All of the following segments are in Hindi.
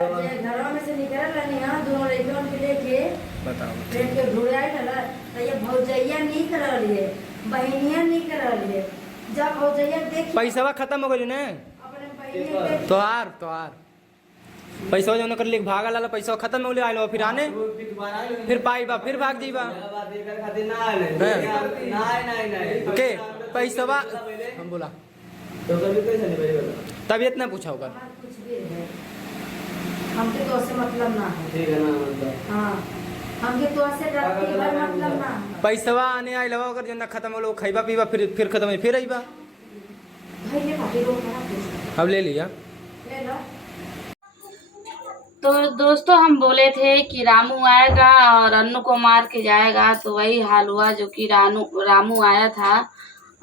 घरों में से निकल रही है दोनों लड़कियों के लेके बताओ ट्रेन के ढोया चला तो ये भौजैया नहीं कर रही है, बहनिया नहीं कर रही है। जब भौजैया देख पैसा खत्म हो गई ने अपने बहनिया के तोहार पैसा जो कर ले भागा लाला पैसा खत्म हो गया आइलो फिर आने फिर पाई बा फिर भाग जीबा के पैसा हम बोला तबीयत ना पूछा होगा कुछ भी है हमके तो से मतलब ना है। ठीक है ना मतलब हाँ हमके तो से मतलब ना है। पैसा आने आई लवा अगर जना खत्म हो लो खाइबा पीबा फिर खत्म है फिर आईबा भाई ये पार्टी को खराब अब ले लिया ले लो। तो दोस्तों हम बोले थे कि रामू आएगा और अन्नू को मार के जाएगा, तो वही हाल हुआ जो कि रामू आया था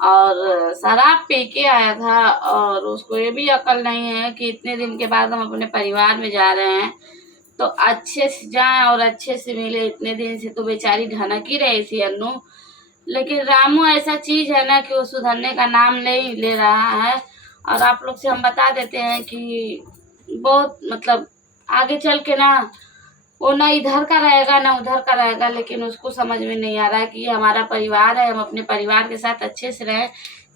और शराब पी के आया था और उसको ये भी अकल नहीं है कि इतने दिन के बाद हम अपने परिवार में जा रहे हैं तो अच्छे से जाएं और अच्छे से मिले। इतने दिन से तो बेचारी ढनक ही रही थी अन्नू, लेकिन रामू ऐसा चीज़ है ना कि वो सुधरने का नाम नहीं ले रहा है। और आप लोग से हम बता देते हैं कि बहुत मतलब आगे चल के ना वो ना इधर का रहेगा ना उधर का रहेगा, लेकिन उसको समझ में नहीं आ रहा है कि ये हमारा परिवार है, हम अपने परिवार के साथ अच्छे से रहें।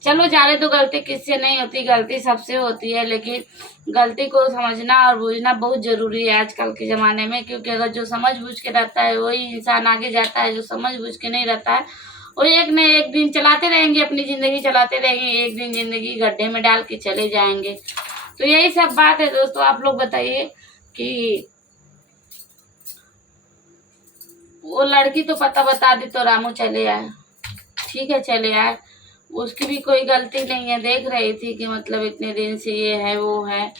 चलो जाने तो गलती किससे नहीं होती, गलती सबसे होती है, लेकिन गलती को समझना और बूझना बहुत ज़रूरी है आजकल के ज़माने में, क्योंकि अगर जो समझ बूझ के रहता है वही इंसान आगे जाता है, जो समझ बूझ के नहीं रहता है वो एक न एक दिन चलाते रहेंगे, अपनी ज़िंदगी चलाते रहेंगे, एक दिन ज़िंदगी गड्ढे में डाल के चले जाएंगे। तो यही सब बात है दोस्तों। आप लोग बताइए कि वो लड़की तो पता बता दी तो रामू चले आए, ठीक है चले आए, उसकी भी कोई गलती नहीं है। देख रही थी कि मतलब इतने दिन से ये है वो है,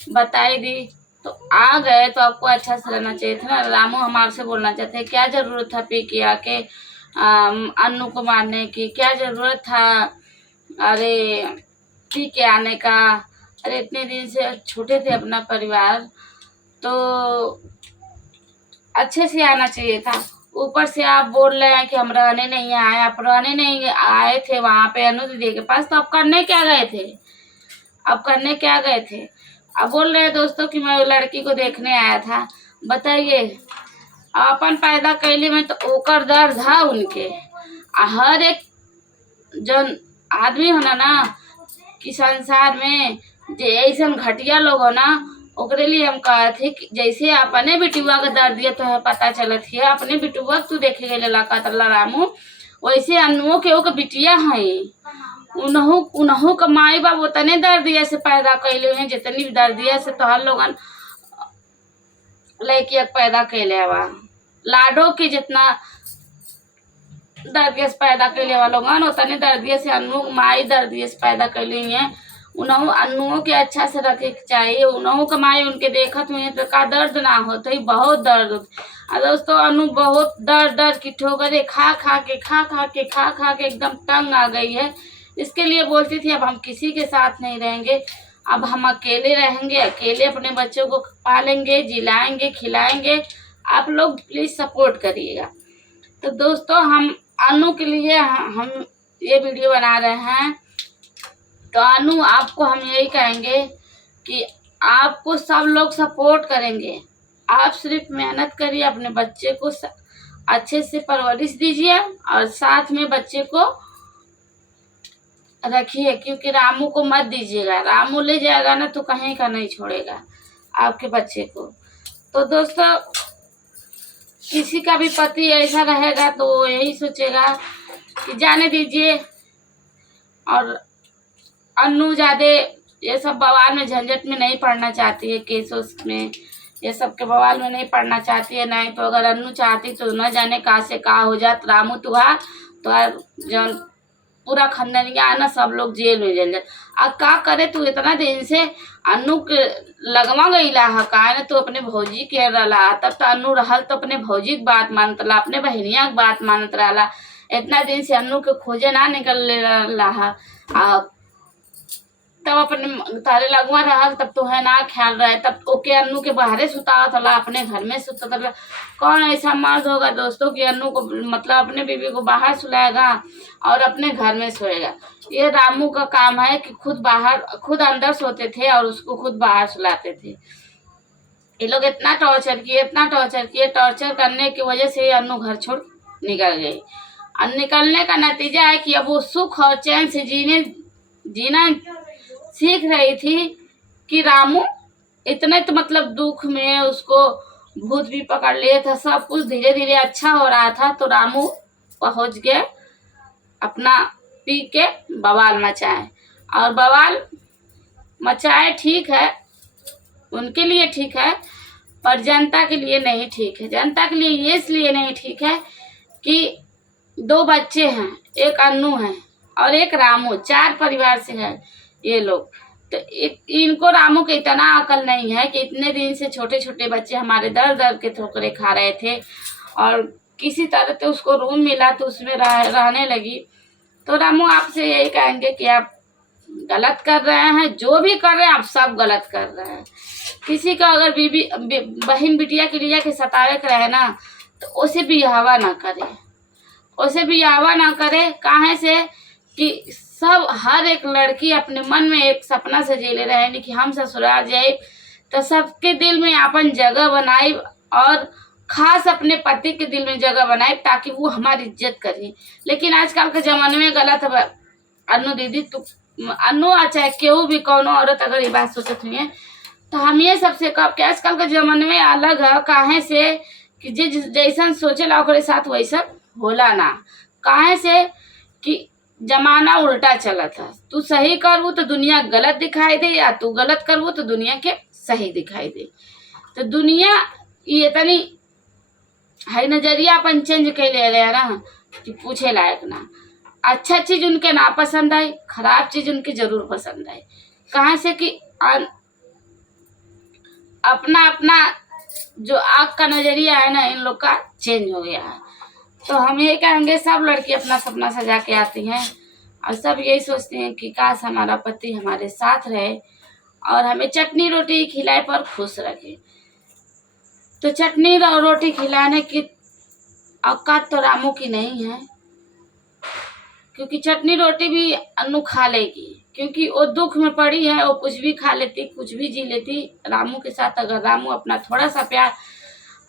बताई दी तो आ गए। तो आपको अच्छा से रहना चाहिए था ना। रामू हम आपसे बोलना चाहते हैं क्या ज़रूरत था पी के आके अन्नू को मारने की, क्या ज़रूरत था अरे पी के आने का। अरे इतने दिन से छूटे थे अपना परिवार तो अच्छे से आना चाहिए था। ऊपर से आप बोल रहे हैं कि हम रहने नहीं आए, आप रहने नहीं आए थे वहाँ पे अनु दीदी के पास, तो आप करने क्या गए थे? आप करने क्या गए थे? अब बोल रहे हैं दोस्तों कि मैं लड़की को देखने आया था। बताइए अपन पैदा कैली में तो ओकर दर्द है उनके। हर एक जन आदमी होना ना कि संसार में जे ऐसा घटिया लोग हो ना, ओकरे लिए हम कहे थे कि जैसे अपने बिटुआ का दर्द दिया तो है पता चलत है, अपने बिटुआ तू देखे गए लकातल्ला रामू, वैसे अन्नुओं के ओके बिटिया है उन्हों का माई बाप उतने दर्दिया से पैदा कैले हैं जितनी दर्दिया से तोहर लोगन लड़की पैदा कैले बा। लाडो के जितना दर्दिया से पैदा कैले वाला लोगन उतने दर्दिया से अन्नू माई दर्दिया से पैदा कैले हैं। उन्हों अन्नुओं के अच्छा से रखे के चाहिए। उन्हों कमाए उनके देखत हुए तो का दर्द ना होता ही, बहुत दर्द होता। दोस्तों अनु बहुत दर्द की ठोकरे खा खा के एकदम तंग आ गई है। इसके लिए बोलती थी अब हम किसी के साथ नहीं रहेंगे, अब हम अकेले रहेंगे, अकेले अपने बच्चों को पालेंगे, जिलाएंगे, खिलाएंगे। आप लोग प्लीज़ सपोर्ट करिएगा। तो दोस्तों हम अनु के लिए हम ये वीडियो बना रहे हैं। तो अनु आपको हम यही कहेंगे कि आपको सब लोग सपोर्ट करेंगे, आप सिर्फ मेहनत करिए, अपने बच्चे को अच्छे से परवरिश दीजिए और साथ में बच्चे को रखिए, क्योंकि रामू को मत दीजिएगा। रामू ले जाएगा ना तो कहीं का नहीं छोड़ेगा आपके बच्चे को। तो दोस्तों किसी का भी पति ऐसा रहेगा तो वो यही सोचेगा कि जाने दीजिए। और अन्नू ज़्यादा ये सब बवाल में झंझट में नहीं पड़ना चाहती है, केस में ये सब के बवाल में नहीं पड़ना चाहती है। नहीं तो अगर अन्नू चाहती तो न जाने कहाँ से कहाँ हो जात रामू तुहार तो जौन पूरा खंडनिया ना सब लोग जेल में जल जाए। अब का करे तू इतना दिन से अन्नू के लगवा गई है का ना तू अपने भौजी के रहा, तब तो अन्नू रहल तो अपने भौजी की बात मानत रहा, अपने बहनिया की बात मानत रहा। इतना दिन से अन्नू के खोजे ना निकल रहा, तब अपने तारे लगवा रहा तब तो है ना ख्याल रहे, तब ओके अन्नू के बाहरे सुता था, अपने घर में सुता था। कौन ऐसा मर्द होगा दोस्तों कि अन्नू को मतलब अपने बीवी को बाहर सुलाएगा और अपने घर में सोएगा? ये रामू का काम है कि खुद अंदर सोते थे और उसको खुद बाहर सुलाते थे। ये लोग इतना टॉर्चर किए, टॉर्चर करने की वजह से अन्नू घर छोड़ निकल गई। और निकलने का नतीजा है कि अब वो सुख और चैन से जीना सीख रही थी कि रामू इतने तो मतलब दुख में उसको भूत भी पकड़ लिए था, सब कुछ धीरे धीरे अच्छा हो रहा था, तो रामू पहुंच गए अपना पी के बवाल मचाए। और बवाल मचाए ठीक है, उनके लिए ठीक है, पर जनता के लिए नहीं ठीक है। जनता के लिए ये इसलिए नहीं ठीक है कि 2 बच्चे हैं, एक अन्नू है और एक रामू, 4 परिवार से है ये लोग। तो इनको रामू के इतना अकल नहीं है कि इतने दिन से छोटे छोटे बच्चे हमारे दर दर के ठोकरे खा रहे थे और किसी तरह से उसको रूम मिला तो उसमें रहने लगी। तो रामू आपसे यही कहेंगे कि आप गलत कर रहे हैं, जो भी कर रहे हैं आप सब गलत कर रहे हैं। किसी का अगर बहन बिटिया के लिए के सतावे रहे ना, तो उसे भी हवा ना करे, काहे से कि सब हर एक लड़की अपने मन में एक सपना से जी ले रहे कि हम ससुराल जाए तो सबके दिल में अपन जगह बनाए और खास अपने पति के दिल में जगह बनाए ताकि वो हमारी इज्जत करे। लेकिन आजकल के जमाने में गलत है अन्नू दीदी, तो अन्नू चाहे केहू भी कौनो औरत अगर ये बात सोचत हुई तो हम ये सबसे कब कि आजकल के जमाने में अलग है, काहे से कि जैसन सोचेला ओकरे साथ वैसा होला ना। काहे से कि जमाना उल्टा चला था, तू सही करबू तो दुनिया गलत दिखाई दे, या तू गलत करबू तो दुनिया के सही दिखाई दे। तो दुनिया ये तनी है नजरिया अपन चेंज कर ले ना कि पूछे लायक ना। अच्छा चीज उनके ना पसंद आई, खराब चीज उनके जरूर पसंद आई। कहाँ से कि अपना अपना जो आग का नजरिया है ना इन लोग का चेंज हो गया है। तो हम ये कहेंगे सब लड़की अपना सपना सजा के आती हैं और सब यही सोचते हैं कि काश हमारा पति हमारे साथ रहे और हमें चटनी रोटी खिलाए पर खुश रखे। तो चटनी और रोटी खिलाने की औकात तो रामू की नहीं है, क्योंकि चटनी रोटी भी अन्नू खा लेगी, क्योंकि वो दुख में पड़ी है, वो कुछ भी खा लेती, कुछ भी जी लेती। रामू के साथ अगर रामू अपना थोड़ा सा प्यार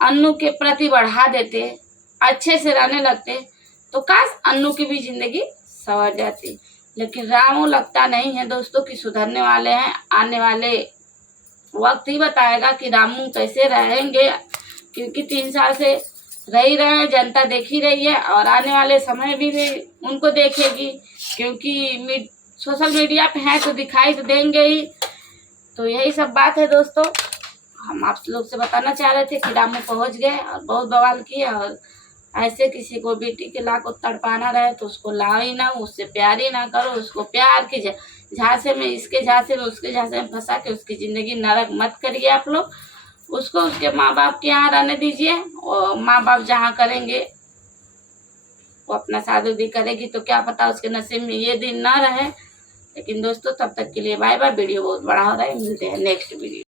अन्नू के प्रति बढ़ा देते, अच्छे से रहने लगते, तो काश अन्नू की भी जिंदगी संवर जाती। लेकिन रामू लगता नहीं है दोस्तों कि सुधरने वाले हैं। आने वाले वक्त ही बताएगा कि रामू कैसे रहेंगे, क्योंकि 3 साल से रह ही रहे हैं, जनता देख ही रही है और आने वाले समय भी उनको देखेगी, क्योंकि सोशल मीडिया पे हैं तो दिखाई तो देंगे ही। तो यही सब बात है दोस्तों, हम आप लोग से बताना चाह रहे थे कि रामू पहुंच गए और बहुत बवाल किया। और ऐसे किसी को बेटी के ला को तड़पाना रहे तो उसको लाओ ही ना, उससे प्यार ही ना करो, उसको प्यार के झांसे में, इसके झांसे में उसके झांसे में फंसा के उसकी ज़िंदगी नरक मत करिए आप लोग। उसको उसके माँ बाप के यहाँ रहने दीजिए, और माँ बाप जहाँ करेंगे वो अपना शादी करेगी, तो क्या पता उसके नसीब में ये दिन ना रहे। लेकिन दोस्तों तब तक के लिए बाय बाय। वीडियो बहुत बड़ा हो रहा है, मिलते हैं नेक्स्ट वीडियो।